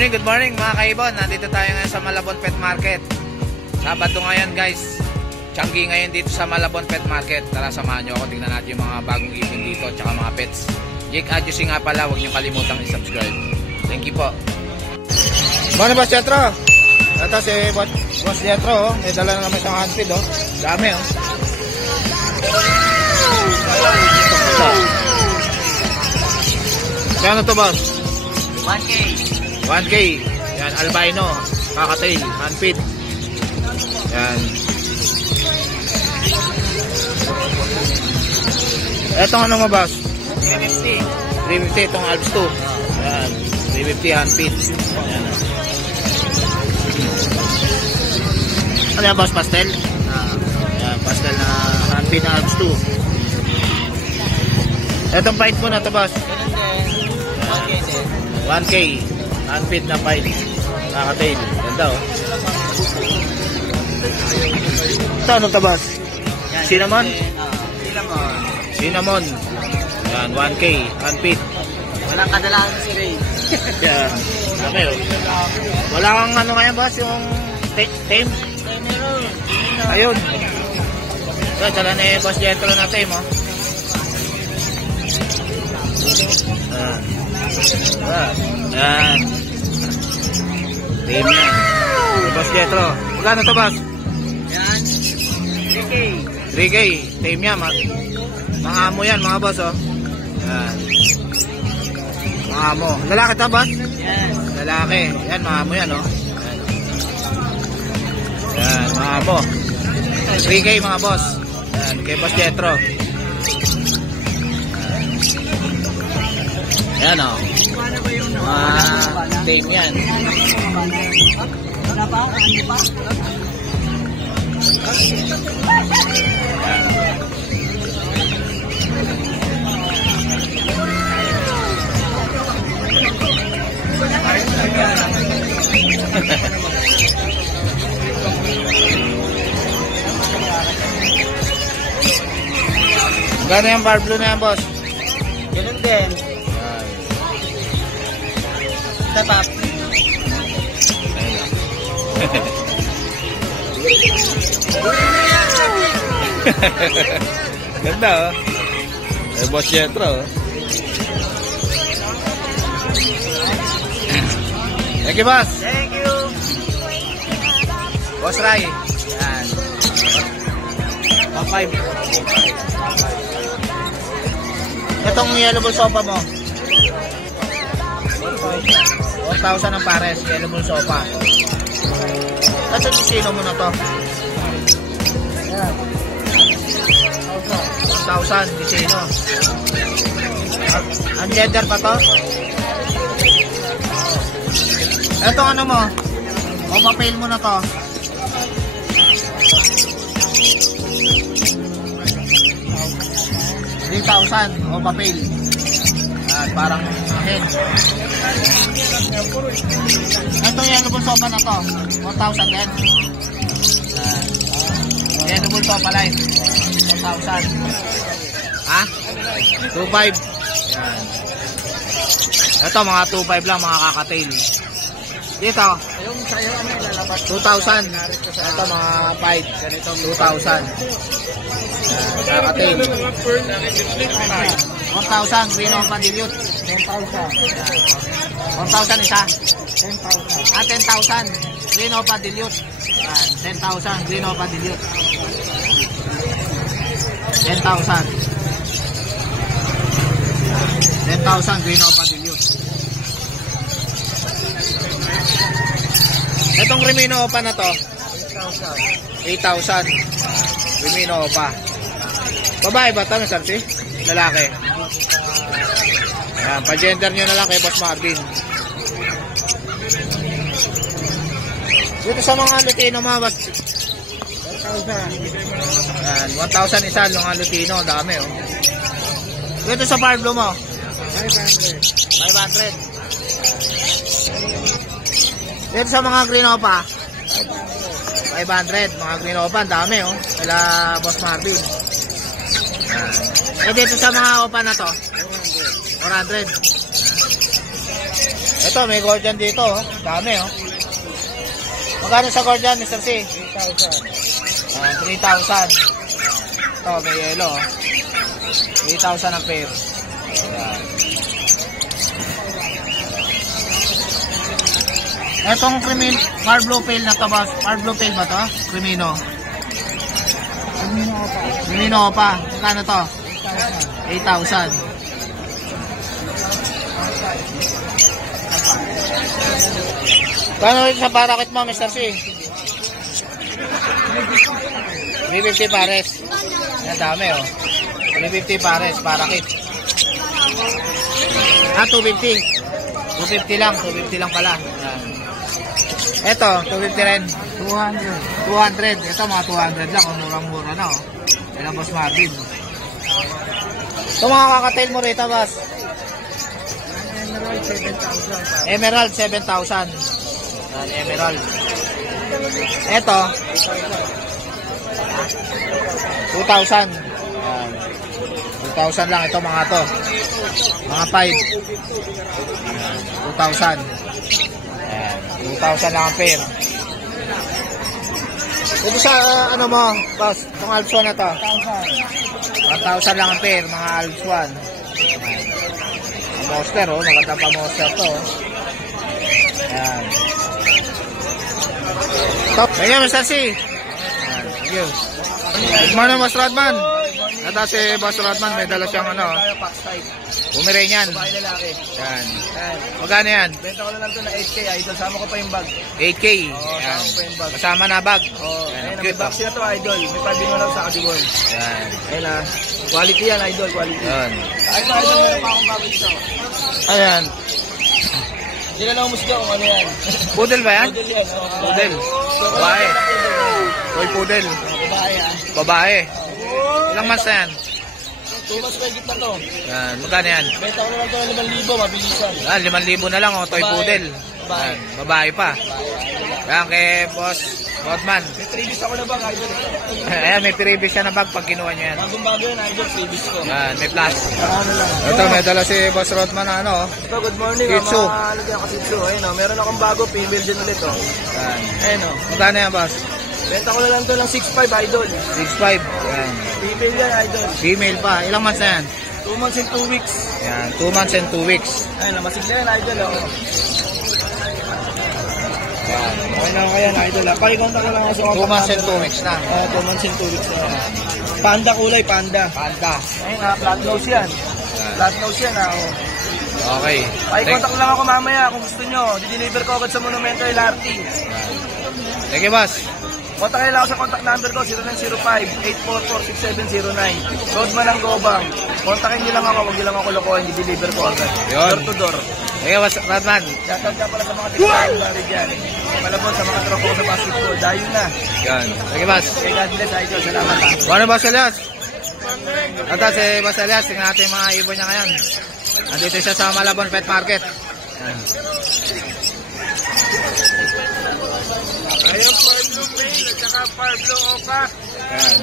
Good morning mga kaibon. Nandito tayo ngayon sa Malabon Pet Market. Sabado ngayon guys. Tianggi ngayon dito sa Malabon Pet Market. Tara samahan nyo ako. Tignan natin yung mga bagong ibon dito at saka mga pets. Jake Adjusi nga pala. Huwag nyo kalimutang i-subscribe. Thank you po. Ano Boss Jetro? Ito si Boss Jetro. May dala na naman isang handfeed. Dami Kano to boss? 1K. 1K. Yan, albino. Kakatail. Handfeed. Yan. Etong ano mo boss? 350. 350 itong Alps 2. Yan. 350 handfeed. Yan. Ano yan boss? Pastel? Yan. Pastel na handfeed na Alps 2. Etong fight mo na to boss? 1K. Handfeed na fight. Nakatail. Ganda Ito ano to boss? Cinnamon? Cinnamon. Yan, 1K. Handfeed. Walang kadalahan si Ray. Yan. Okay Wala kang ano ngayon boss? Yung tame? Ayun. Ito, dala na Boss Jetro na tame Yan. Tame yan. Boss Jetro. Magkano to boss? Yan. 3K. 3K. Tame yan. Mga amo yan mga boss Yan. Mga amo. Lalaki to boss? Yan. Lalaki. Yan mga amo yan Yan mga amo. 3K mga boss. Yan kay Boss Jetro. Yan tame yan. Wala pa ako, ano pa? Gano'n yung bar blue na yan boss? Ganun din. Tatap. Ganda Boss Jetro Thank you boss. Thank you. Boss Ray. Yan. Top 5. Itong yellow bull sofa mo 1,000 ang pares. Yellow bull sofa. At yung sino mo na to? Yan. 1,000 disino. Ang gender pa to? Etong ano mo? O papel mo na to? 3,000 o papel. Parang head. Etong yellow bull sofa na to 1,000 din. Yellow bull sofa line 1,000. Ha? 2,500. Yan. Ito mga 2,500 lang mga kakatail. Dito Yung sa'yo ano ilalabas? 2,000. Ito mga 5. Ganito 2,000. Kakatail 1,000 green on dilute. 1,000 isa. 10,000 green on dilute. 10,000 green on dilute. 10,000 green on dilute. Itong Remino Opa na to 8,000 Remino Opa. Babae ba ito? Nasarti? Lalaki. Ayan, pa-gender nyo na lang kay Boss Marvin. Dito sa mga Lutino mga boss 1,000 isa mga Lutino. Dami Dito sa Parblo mo 500. Dito sa mga Green Opa 500. Mga Green Opa dami Kala Boss Marvin. Dito sa mga Opa na to 400. Ito, may Gordian dito. Oh. Dami, oh. Magkano sa Gordian, Mr. C? 3,000. 3,000. Ito, may yellow. 3,000 ang pair. Ayan. Etong Par Blue Pale na to, boss. Par Blue Pale ba to? Crimino. Crimino pa. Magkano to? 8,000. Kano sa parakit mo, Mr. C? 350 pares. Yan dami, oh. 350 pares, parakit. 250. 250 lang. 250 lang pala. Yan. Ito, 250 rin. 200. Ito, mga 200 lang. Murang-mura na, oh. Yan ang Boss Marvin. Ito mga kakatail mo rito, boss. Emerald 7,000. Emerald. Ito 2,000. 2,000 lang ito mga to. Mga 5. 2,000. 2,000 lang ang pair. Ito sa ano mo, boss, itong Alps 1 na to. 1,000 lang ang pair, mga Alps 1. Monster, oh, maganda pa monster to. Ayan. Top. Thank you, Mr. C. Thank you. Good morning, Boss Rodman. Nata si Boss Rodman, may dala siyang ano, Pomeranian. Yan. Magkano yan? Benta ko na lang ito na 8K, idol. Sama ko pa yung bag. 8K. Oo, sama ko pa yung bag. Kasama na bag. Oo, yan, may box na to, idol. May pabing mo lang sa Kadibon. Yan. Ayun na. Quality yan, idol. Quality. Yan. Idol, meron pa akong bago dito. Ayan. Hindi na lang umusga kung ano yan. Poodle ba yan? Poodle yan. Poodle. Babae. Toy poodle. Babae, ah. Babae. Ilang months na yan? 2 months pa higit na to. Yan. Magkano yan? Benta ko na lang ito ng 5,000, mabilisan. Yan, 5,000 na lang, oh, toy poodle. Babae. Yan. Babae pa. Yan kay Boss Rodman. May freebies ako na bag, idol. Ayan, may freebies siya na bag pag kinuha niya yan. Bagong bago yan, idol. Freebies ko. Yan, may plus. Ano lang. Ito, may dala si Boss Rodman na ano. Ito, good morning. Shih Tzu. Lagyan ko Shih Tzu. Ayun, oh, meron akong bago, female din ulit. Oh. Yan. Ayun, oh. Magkano yan, boss? Benta ko na lang ito ng 6,500, idol. 6,500. Yan. Female yan, idol. Female pa. Ilang months na yan? 2 months and 2 weeks. Yan, 2 months and 2 weeks. Ayun, namasig na yan, idol. Oh. Yan. Okay na ako yan, idol. Pakikontak ko lang ako sa 2 months and 2 weeks na. 2 months and 2 weeks na. Panda kulay, panda. Panda. Ayun, flat nose yan. Flat nose yan, oh. Okay. Pakikontak lang ako mamaya kung gusto nyo. Dideliver ko agad sa Monumento LRT. Thank you, boss. Kontakin lang ako sa contact number ko, 0905-844-6709. Rodman ng Gobang. Kontakin nyo lang ako, huwag nyo lang ako lokohin, i-deliver ko agad. Yun. Door to door. Thank you, Boss Rodman. Shoutout ka pala sa mga tignan dyan. Malabon sa mga tropo ko sa basketball. Dayo na. Yan. Thank you, boss. Okay, God bless, idol. Salamat ha. Ano, Boss Elias? Ito si Boss Elias. Tingnan natin yung mga ibon niya ngayon. Andito siya sa Malabon Pet Market. Yan. Ayun, Pablo Mail at saka Pablo Opa. Yan.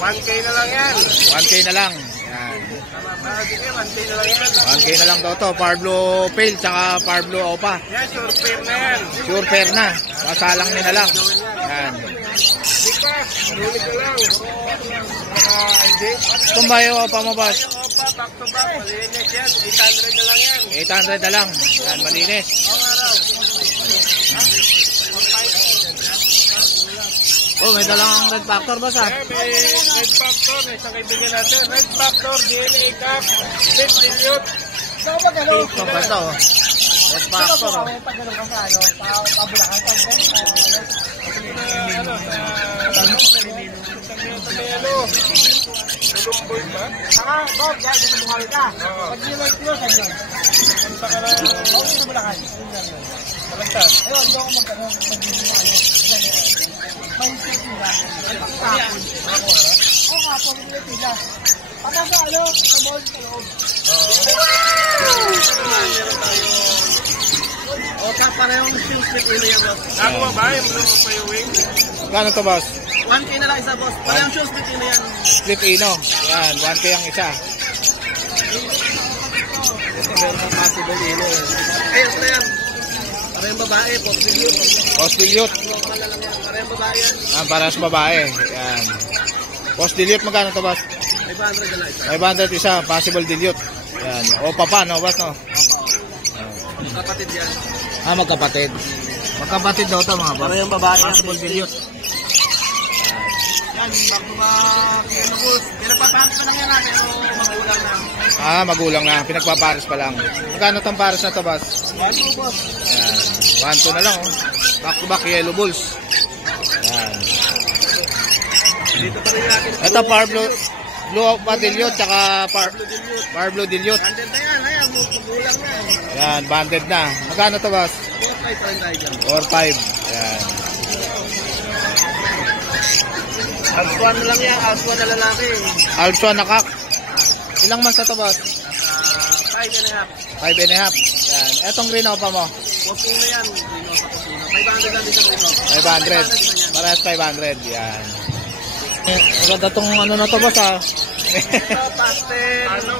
1K na lang yan. 1K na lang. Yan. Sige, 1K na lang yan. 1K na lang daw to. Parblo Pale tsaka Parblo Opa. Yan, sure pair na yan. Sure pair na. Sasalang nyo na lang. Yan. Dika, huli ka lang. Itong bayo Opa mo, boss? Opa, back to back. Malinis yan. 800 na lang yan. 800 na lang. Yan, malinis. Ang araw. Oh, may dalang Red Factor, boss, ha? May Red Factor. Isang kaibigan natin. Red Factor, DNA Cup, Red Dilute. Ito pa ito, oh. Red Factor, oh. Tulumboy ba? Bob, yan, dito bumalik ka. Pag di mo ito, saan yun? Punta ka na. Bob, dito bulakan. Malagtas. Ayun, hindi ako mag-dito mo kayo. May pila. Kapon. Oo nga po, may pila. Pata sa ano, sa mall, sa loob. O, parehong split ilo yan, boss. Nakuha ba yung blue pa yung wing? Gano to, boss? 1K na lang isa, boss. Parehong shoes split ilo yan. Split Ino. Yan, 1K ang isa. meron kang possible yelo. Ayun, ito yan. Parehong babae, Post dilute. normal na lang yan. Parehong babae yan. Parehas babae. Yan. Post dilute, magkano to, boss? 500 na lang isa. 500 isa, possible dilute. Yan. Opa pa, no, boss, no? Kapatid yan. Magkapatid. Magkapatid daw to, mga boss. Parehong babae yan. Possible dilute. Yan, bago kino boss. Pinagpapalit pa lang yan ha, pero magulang na. Magulang na. Pinagpapares pa lang. Magkano tong pares na to, boss? Yan po boss. Yan. 1-2 na lang, oh. Back to back yellow bulls. Yan. Dito pa rin natin. Ito, Blue pa dilute, tsaka Blue dilute. Banded na yan, ayan, magulang na. Yan, banded na. Magkano to, boss? 4-5 pa rin tayo dyan. 4-5. Yan. Aswan na lang yan, aswan na lalaki. Alpha na kak. Ilang months na to, boss? 5 and a half. 5.5. Yan. Etong green pa mo? Posino yan, Pino sa Posino. 500 lang dito Pino. 500. Parehas 500. Yan. Maganda tong ano na to, boss, ha? Ito, pastel. Ano?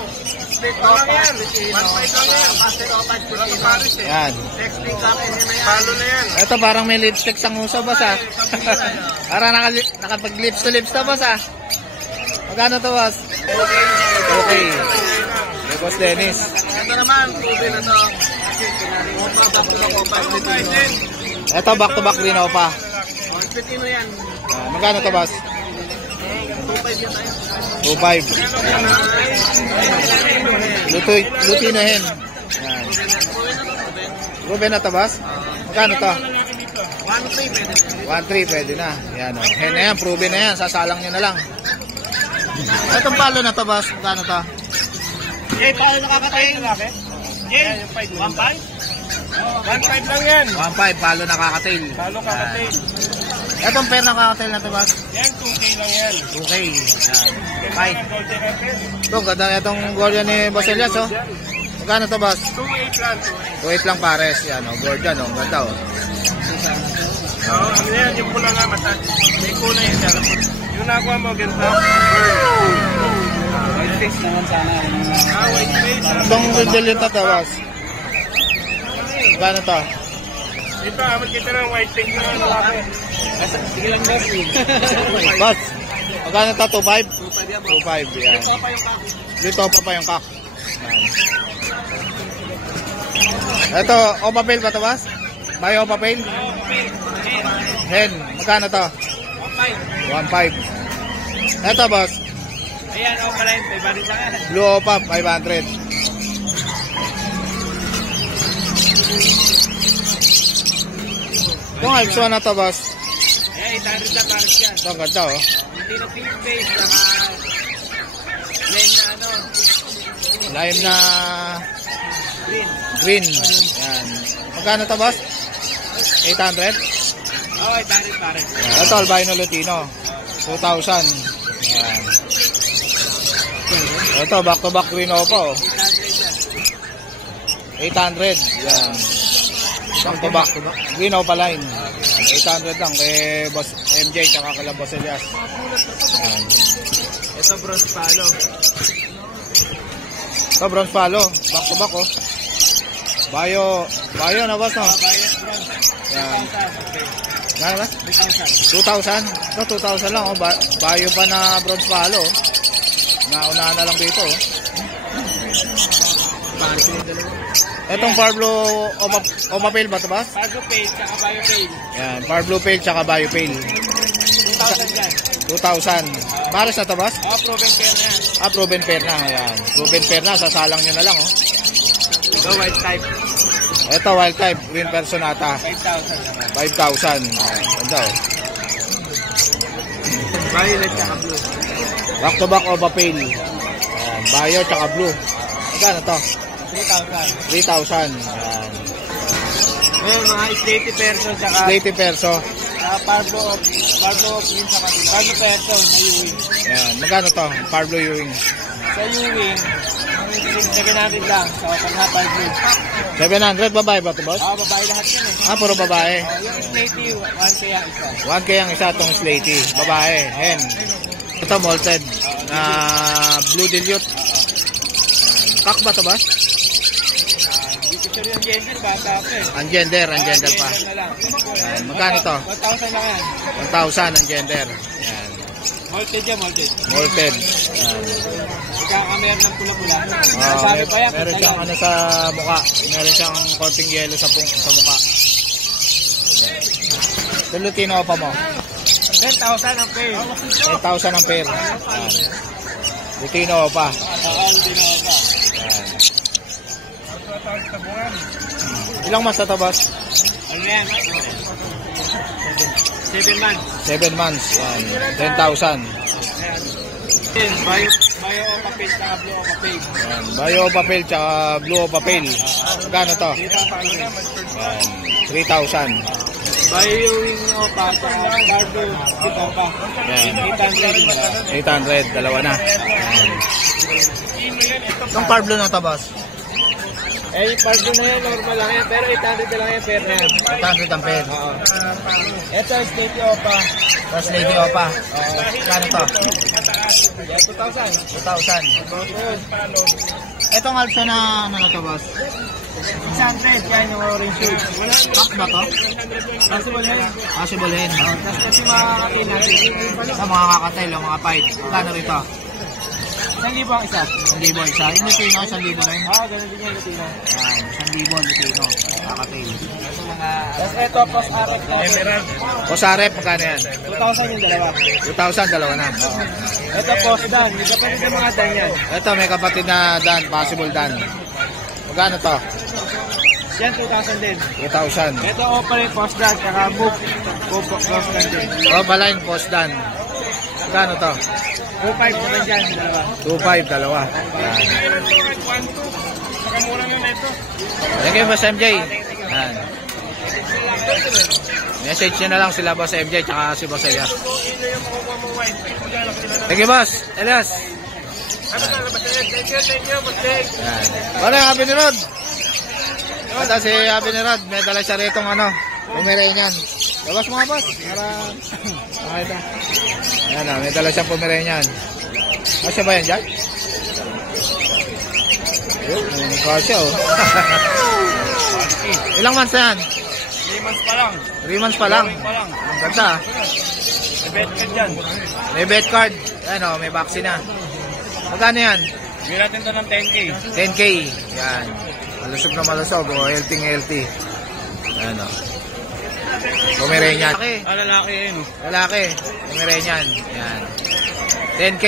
Steak lang yan. 1.5 lang yan. Pastel o pastel. Wala ka Paris eh. Yan. Next week sa akin na yan. Palo na yan. Ito parang may lipstick sa nguso, boss, ha? Parang nakapag-lips to lips na, boss, ha? Magkano to, boss? Okay. Hey, Boss Dennis. Ito naman, tubig na to. Opa, back to back opa. Ito, back-to-back din ako pa. 150 yan. Magkano to, boss? 2.5 yan tayo. 2.5. Lutino hen. Yan. Ruben na to, boss? Magkano to? 1.3 pwede. 1.3, pwede na. Yan, oh. Hen na yan, proven na yan. Sasalang nyo na lang. Itong palo na to, boss? Magkano to? Eh, paano nakakatayin? Eh, 1.5? 1.5 lang yan. 1.5, palo nakakatail. Paano kakatayin? Itong pair nakakatail na to, boss? Yan, 2K lang yan. 2K. Yan. Ay. Ito, ganda itong Gordian ni Boss Elias, oh. Magkano to, boss? 2.8 lang. 2.8 lang pares. Yan, oh. Gordian, oh. Ganda, oh. Oo, ano yan, yung pula nga matag. May kulay yan dyan. Yung nakuha mo, ganda. White face naman sana. White face. Itong Gordian to, boss? Magkano to? Ito, amat kita ng white face na lalaki. Sige lang, boss. Boss, magkano to? 2.5? 2.5 yan, 2.5, yan. Ito pa yung kaki. Dito pa yung kak. Yan. Ito, Opapel ba to, boss? May Opapel? Hen, magkano to? 1.5. Ito, boss? Ayan, ako pala yun. 500 lang yan. Blue Opa, 500. Itong Alpswan na to, boss? Ayan, 800 lang pares yan. Ito, ganda, oh. Hindi na pink face, saka len na ano, Lime na green. green. Yan. Magkano to, boss? 800? Oo, 800 pares. Ito, Albino Lutino. 2,000. Yan. Ito, back-to-back green Opa, oh. 800. Yan. Back-to-back green Opa line. 800 lang kay Boss MJ tsaka kay Boss Elias. Yan. Ito bronze palo. Ito, bronze palo. Back-to-back, oh. Bayo na, boss, no? Violet bronze. Yan. 1,000. Ano ba? 3,000. 2,000? Ito, 2,000 lang, oh. Bayo pa na bronze palo, oh. Naunahan na lang dito, oh. Pares yung dalawa. Itong Parblo Opapel ba ito, boss? Cargo pale, saka bio pale. Yan, Parblo Pale tsaka Bio Pale. 2,000 dyan. 2,000. Pares na ito, boss? Oo, proven pair na yan. Proven pair na. Yan. Proven pair na. Sasalang nyo na lang, oh. Ito, white type. Ito, wild type. Green Personata. 5,000 naman. 5,000. Ganda, oh. Violet saka blue. Back to back Opapel. Yan. Bio tsaka blue. Magkano to? 3,000. 3,000. Yan. Ngayon, mga slaty perso, saka Slaty perso. Pablo green saka Pablo perso na Ewing. Yan. Magkano to? Parblo Ewing. Sa Ewing, 700 lang. So, pag Pablo. 700. Babae ba ito, boss? Babae lahat yan eh. Puro babae. Yung slaty, 1K ang isa. 1K ang isa itong Slaty. Babae. Hen. Ito, molted. Na blue dilute. Kak ba ito, boss? gender, bata pa eh. Ang gender pa. Gender na lang. Yan. Magkano to? 1,000 lang yan. 1,000 ang gender. Yan. Molted yan, molted. Molted. Yan. Ikaw-kamer ng pula-pula. Ah, Sabi pa yan. meron siyang ano sa mukha. Meron siyang konting yellow sa mukha. Ito Lutino pa mo. 10,000 ang pair. 10,000 ang pair. Yan. Lutino pa. Hindi na ba? Yan. Ilang mas na to, boss? Ano yan? 7 months. 7 months. Yan. 10,000. Bio o papel, saka blue o papel. Yan. Bio papel tsaka blue papel. Magkano to? Dito ang paano yan? Yan. 3,000. Bio o pa, saka cardo, dito pa. Yan. 800. 800. Dalawa na. Yan. Itong car blue na to, boss? Eh, yung cardo na yan, normal lang yan. Pero 800 na lang yan, pair na yan. 800 ang pair. Ito, State Opa. Tapos Lady Opa. Magkano to? Yan, 2,000. 2,000. Itong alpha na ano na to, boss? 600, yan yung orange shoes. Pack ba to? Possible yan. Possible hen. Tapos kasi makakain natin. Sa mga kakatail o mga pied. Magkano rito? 1,000 ang isa. 1,000 isa. Yung Lutino, 1,000 rin. Oo, ganun din yung Latino. Yan, 1,000 Lutino. Kakatail. Tapos ito, post arap na. Posarep, magkano yan? 2,000 yung dalawa. 2,000, dalawa na. Ito, post dan. May kapatid yung mga dan yan. Ito, may kapatid na Dan, possible Dan. Magkano to? Yan, 2,000 din. 2,000. Ito, Opal, post dan. Saka book. Post dan din. Opaline, post Dan. Magkano to? 2,500 naman dyan, dalawa. 2,500, dalawa. Yan. Thank you, Boss MJ. Yan. Message nyo na lang sila Boss MJ tsaka si Boss Elias. Thank you, Boss Elias. Thank you, Boss Jake. Yan. Wala yung Happy ni Rod. Ito si Happy ni Rod. May dala siya rito ano. Pomeranian. Labas mga boss. Para makita. Ayan na. May dala siyang Pomeranian. Kasya ba yan dyan? May kasya oh. Ilang months na yan? 3 months pa lang. 3 months pa lang. Pa lang. Ang ganda ah. May bet card dyan. May bet card. Ayan o. May vaccine na. Magkano yan? Bigyan natin ito ng 10K. 10K. Yan. Malusog na malusog. O, healthy. Ayan o. Pomeranian. Lalaki. Lalaki yun. Lalaki. Pomeranian. Yan. 10K.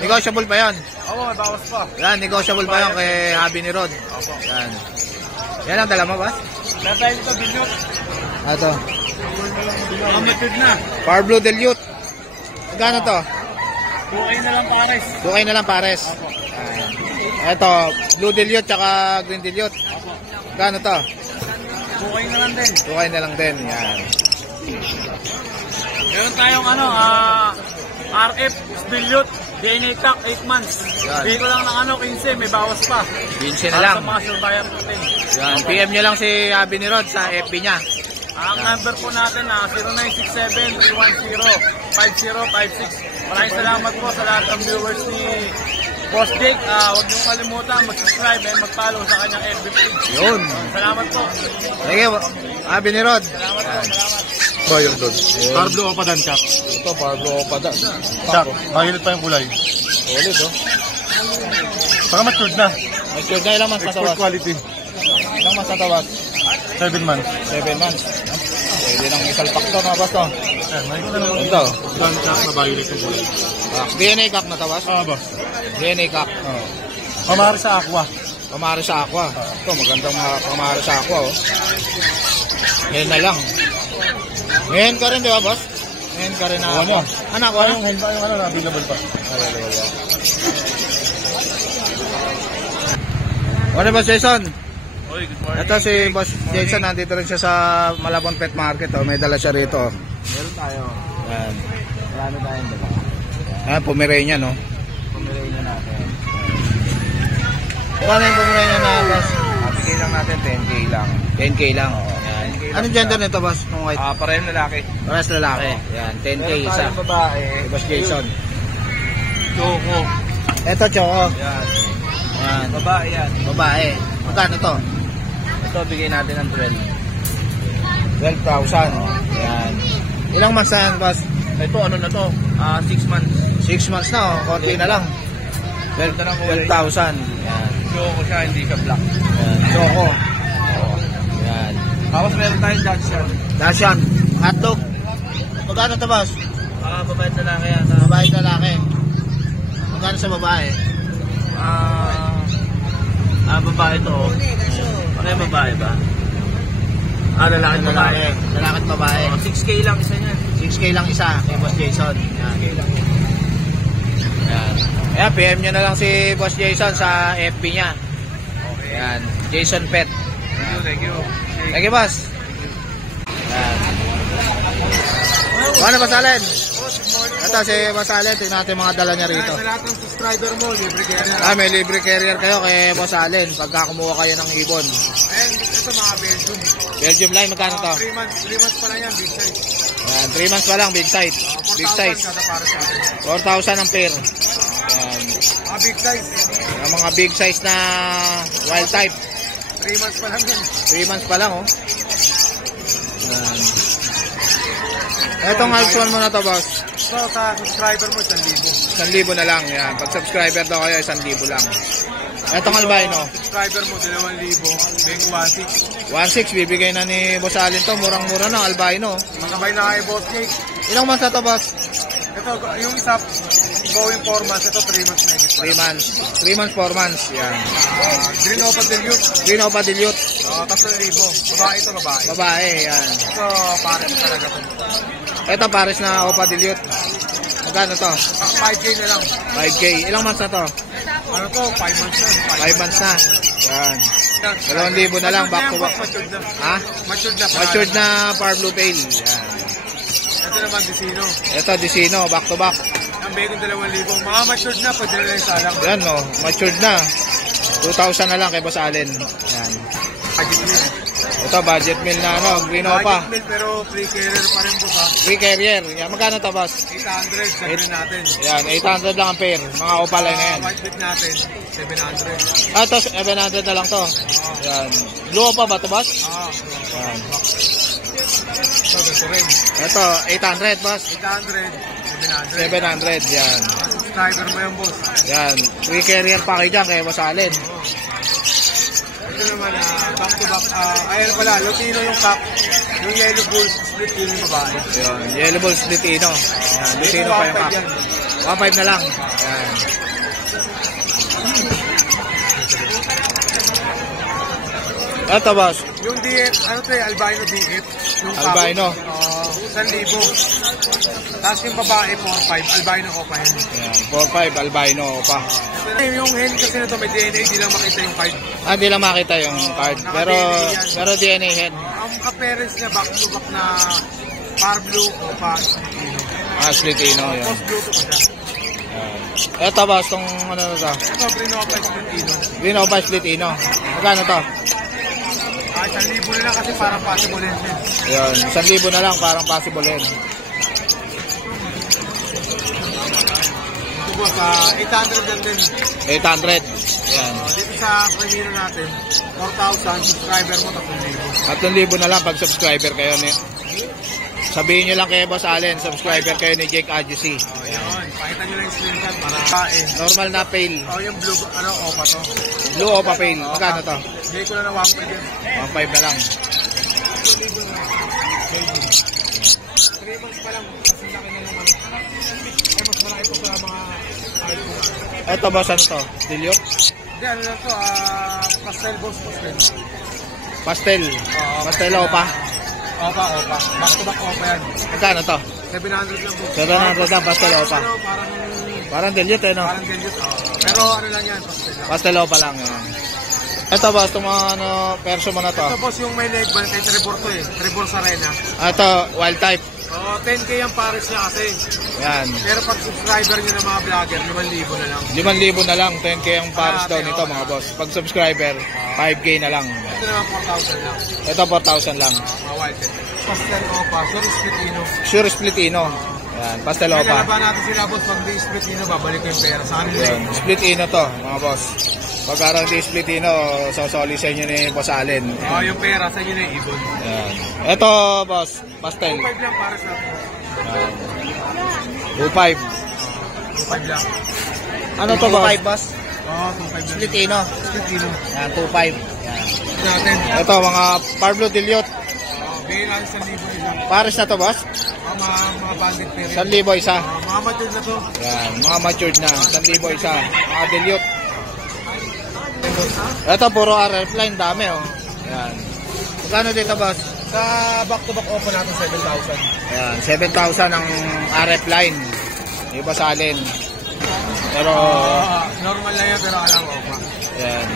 Negotiable pa yon. Oo, may bawas pa. Yan, negotiable pa yon kay Happy ni Rod. Yan. Yan ang dala mo ba? Lahat tayo dito, bilyok. Ito. Committed na. Power Blue Dilute. Magkano to? 2K na lang pares. 2K na lang pares. Ito, Blue Dilute tsaka Green Dilute. Magkano to? 2K na lang din. 2K na lang din. Yan. Meron tayong RF, Dilute, DNA Tac, 8 months. Yan. Bigay ko lang ng 15, may bawas pa. 15 na lang. Para sa mga surveyor natin. Yan. PM nyo lang si Happy ni Rod sa FB niya. Ang number po natin 0967-310-5056. Maraming salamat po sa lahat ng viewers ni Boss Jake. Huwag niyong kalimutan mag-subscribe and mag-follow sa kanyang FB page. Yun. Salamat po. Sige, Happy ni Rod. Salamat po. Salamat. Ba yun doon? Power Blue Opa Dan, Chak. Ito, Power Blue pa da. Chak, mahilit pa yung kulay. Solid, oh. Saka matured na. Matured na ilang months na Export tawas? quality. Ilang months na tawas? 7 months. 7 months. Pwede nang isalpak to mga boss to. Eh, makikita na lang. Ito. Dan, Chak, na violet yung kulay. DNA cup na tawas? Ah, boss. DNA cup. Pamahari sa aqua. Pamahari sa aqua. Ito, magandang pamahari sa aqua, oh. Ngayon na lang. Ngayon ka rin, di ba, boss? Ngayon ka rin na aqua. Anak ko, Yung hen pa, yung available pa. Ano ba, Jason? Oy, good morning. Ito si Boss Jason, nandito rin siya sa Malabon Pet Market. Oh. May dala siya rito. Meron tayo. Ayan. Marami tayong dala. Ayan, Pomeranian, no? Pumilayin na natin. Kung ano yung Pomeranian na, boss? Bigay lang natin 10K lang. 10K lang. Ayan. Anong gender nito, boss? Kung white? Parehong lalaki. Parehas lalaki. Ayan, 10K Meron isa. tayong babae. Si Boss Jason. Choco. Ito, Choco. Yan. Ayan. Babae yan. Babae. Magkano to? Ito Ito, bigay natin ng 12. 12,000. Yan. Ilang months na yan, boss? Ito, ano na to? 6 months. 6 months na, oh. Konti na lang. 12,000. Yan. Choco siya, hindi siya black. Yan. Choco. Yan. Tapos meron tayong Dachshund. Dachshund. Hotdog. Magkano to, boss? Babae na lang kaya. Babae lalaki. Magkano sa babae? Babae to. Ano yung babae ba? Lalaki at babae. Lalaki at babae. 6K lang isa niyan. 6K lang isa kay Boss Jason. Yan. Yan. Ayan, PM nyo na lang si Boss Jason sa FB niya. Yan. Jason Pet. Thank you. Thank you, boss. Yan. Ano, Boss Allen? Ito si Boss Allen. Tingnan natin mga dala niya rito. Sa lahat ng subscriber mo, libre carrier. May libre carrier kayo kay Boss Allen pagka kumuha kayo ng ibon. Ayan, ito mga Belgium. Belgium line, magkano to? 3 months pa lang yan, big size. Yan, 3 months pa lang, big size. Big 4,000 size. kada para sa akin. 4,000 ang pair. Yan. Big size. Yung mga big size na wild type. 3 months pa lang yan. 3 months pa lang, oh. Yan. Etong Alpson mo na to, boss. So, sa subscriber mo, 1,000. 1,000 na lang, yan. Pag subscriber daw kayo, 1,000 lang. Etong albino. Subscriber mo, 2,000. Bego 1,600. 1,600, bibigay na ni Boss Allen to. Murang-mura na, albino. Magkabay na kay Boss Jake. Ilang months na to, boss? Ito, yung isa, going 4 months. Ito, 3 months na higit pa. 3 months. 3 months, 4 months. Yan. Green Opa Dilute. Green Opa Dilute. 3,000. Babae ito, babae. Babae, yan. Ito, parang talaga ito. Ito, pares na Opa Dilute. Magkano to? 5K na lang. 5K. Ilang months na to? Ano to? 5 months na. 5 months na. Yan. 2,000 na lang, back to back. Matured na. Ha? Matured na. Matured na Par Blue Pale. Yan. Ito naman, Disino. Ito, Disino, back to back. Ang begong 2,000. Mga matured na, pwede na lang yung salang. Yan, no. Matured na. 2,000 na lang kay Boss Allen. Yan. Budget meal. Ito, budget meal na, ano, Green Opa. Budget meal, pero free carrier pa rin po ha. Free carrier. Yan, magkano to, boss? 800, sabihin natin. Yan, 800 lang ang pair. Mga Opa line na yan. White bit natin, 700. Ito, 700 na lang to. Yan. Blue Opa ba to, boss? Yan. So, ganito rin. Ito, 800, boss. 800, 700. 700, yan. Subscriber mo yan, boss. Yan. Free carrier package dyan kay Boss Allen. Ito naman, back to back. Ayan pala, Lutino yung cup. Yung yellow bulls, split yun yung babae. Yan. Yellow Balls Lutino. Yan. Lutino pa yung cup. 1.5 na lang. Yan. Ito, boss. Yung DF, ano to eh, albino DF. Yung cup. Albino. 1,000. Tapos yung babae, 4,500. Albino ko pa yan. Yan. 4.5 albino pa. Yung hen kasi na to may DNA, di lang makita yung card. Hindi lang makita yung card. Pero DNA head. Ang ka-parents niya, back to back na Par Blue o Par Lutino. Yan. Post Bluetooth pa siya. Yan. Ito, boss. Itong ano na to? Ito, Green Opa Lutino. Green Opa Lutino. Magkano to? 1,000 na lang kasi parang possible yan siya. Yan. 1,000 na lang. Parang possible yan. Ito boss, 800 lang din. 800. Yan. Dito sa Premiere natin, 4,000 subscriber mo, 3,000. 3,000 na lang pag subscriber kayo ni. Sabihin nyo lang kay Boss Allen, subscriber kayo ni Jake Adjusi. Ayun, pakita nyo lang yung screenshot para Normal na pale. yung blue, Opa to. Blue Opa pale. Magkano to? Bigay ko na ng 1.5 yun. 1.5 na lang. 3 months pa lang, kasi laki na naman. Ay, mas malaki po sa mga iPhone. Ito, boss, ano to? Dilute? Hindi, ano lang to, pastel boss, pastel. Pastel. Pastel Opa. Opa. Back to back Opa yan. Magkano to? 700 lang po. 700 lang, pastel Opa. Parang dilute, no? Parang delete. Pero ano lang yan, pastel lang. Pastel Opa lang. Yan. Ito, boss, itong mga perso mo na to. Ito boss yung may leg band kay Trevor to eh. Trevor Sarena. Ito, wild type. 10K ang pares niya kasi. Yan. Pero pag subscriber niyo ng mga vlogger, 5,000 na lang. 5,000 na lang. 10K ang pares daw nito, mga boss. Pag subscriber, 5K na lang. Ito naman 4,000 lang. Ito, 4,000 lang. Mga wild. Pastel Opa, Sure Splitino. Sure Splitino. Yan, pastel Kaya opa. lalaban natin sila boss, pag di-split nyo, babalik ko yung pera sa kanila. Yan, split ino to, mga boss. Pagka di split ino, sosoli sa inyo ni Boss Allen. Yung pera sa inyo na yung ibon. Yan. Ito, boss, pastel. 2.5 lang para sa Yan. 2.5. 2.5 lang. Ano to, boss? 2.5 boss. Oo, 2.5 lang. Splitino. Split nyo. Yan, 2.5. Yan. Natin. Ito, mga Pablo Dilliot. Bigyan natin sa libo lang. Pares na to, boss? Mga bandit pera. 1,000 isa. Mga matured na to. Yan, mga matured na. 1,000 isa. Mga Dilliot. Ito, puro RF line. Dami, oh. Yan. Magkano dito, boss? Sa back-to-back open natin, 7,000. Yan, 7,000 ang RF line. Di Boss Allen. Pero, Normal lang yan, pero alam ko pa. yan.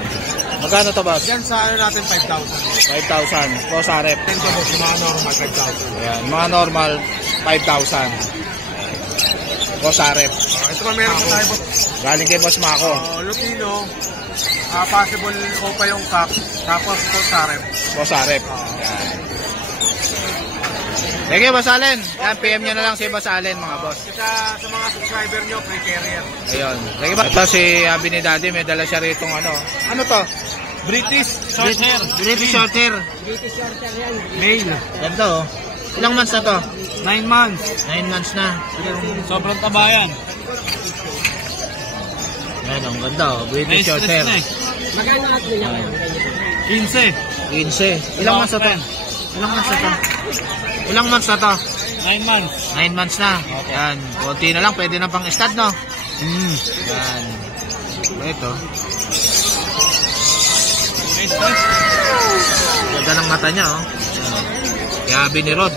Magkano to, boss? Yan sa ano natin, 5,000. 5,000. Boss RF. Ito boss, yung mga normal, 5,000. Yan, mga normal, 5,000. Boss RF. Ito pa meron po tayo boss. Galing kay Boss Mako. Lutino, possible o pa yung cup, tapos po sarep. Boss RF. Yan. Sige, Boss Allen. Yan, PM nyo na lang si Boss Allen, mga boss. Sa mga subscriber nyo, free carrier. Ayun. Sige ba? Ito si Abi ni Daddy, may dala siya ritong ano. Ano to? British short hair. British short hair. Male. Ganda oh. Ilang months na to? 9 months. 9 months na. Sobrang tabayan. Yan, ang ganda oh. British short hair. Magkano at nila? 15. 15. Ilang months na to? Ilang months na to? Ilang months na to? 9 months. 9 months na. Yan. Konti na lang. Pwede na pang stud, no? Yan. Ito. Ganda ng mata niya, oh. Si Habi ni Rod.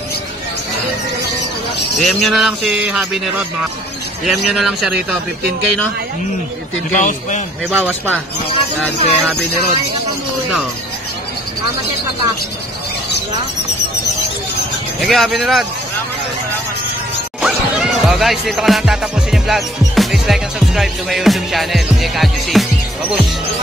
DM nyo na lang si Habi ni Rod, mga. DM nyo na lang siya rito. 15K, no? 15K. May bawas pa yan. May bawas pa. Yan, kay Habi ni Rod. Ganda, oh. Mamatid pa pa. Sige, Happy ni Rod. So guys, dito ko lang tatapusin yung vlog. Please like and subscribe to my YouTube channel, Jake Adjusi. Babush!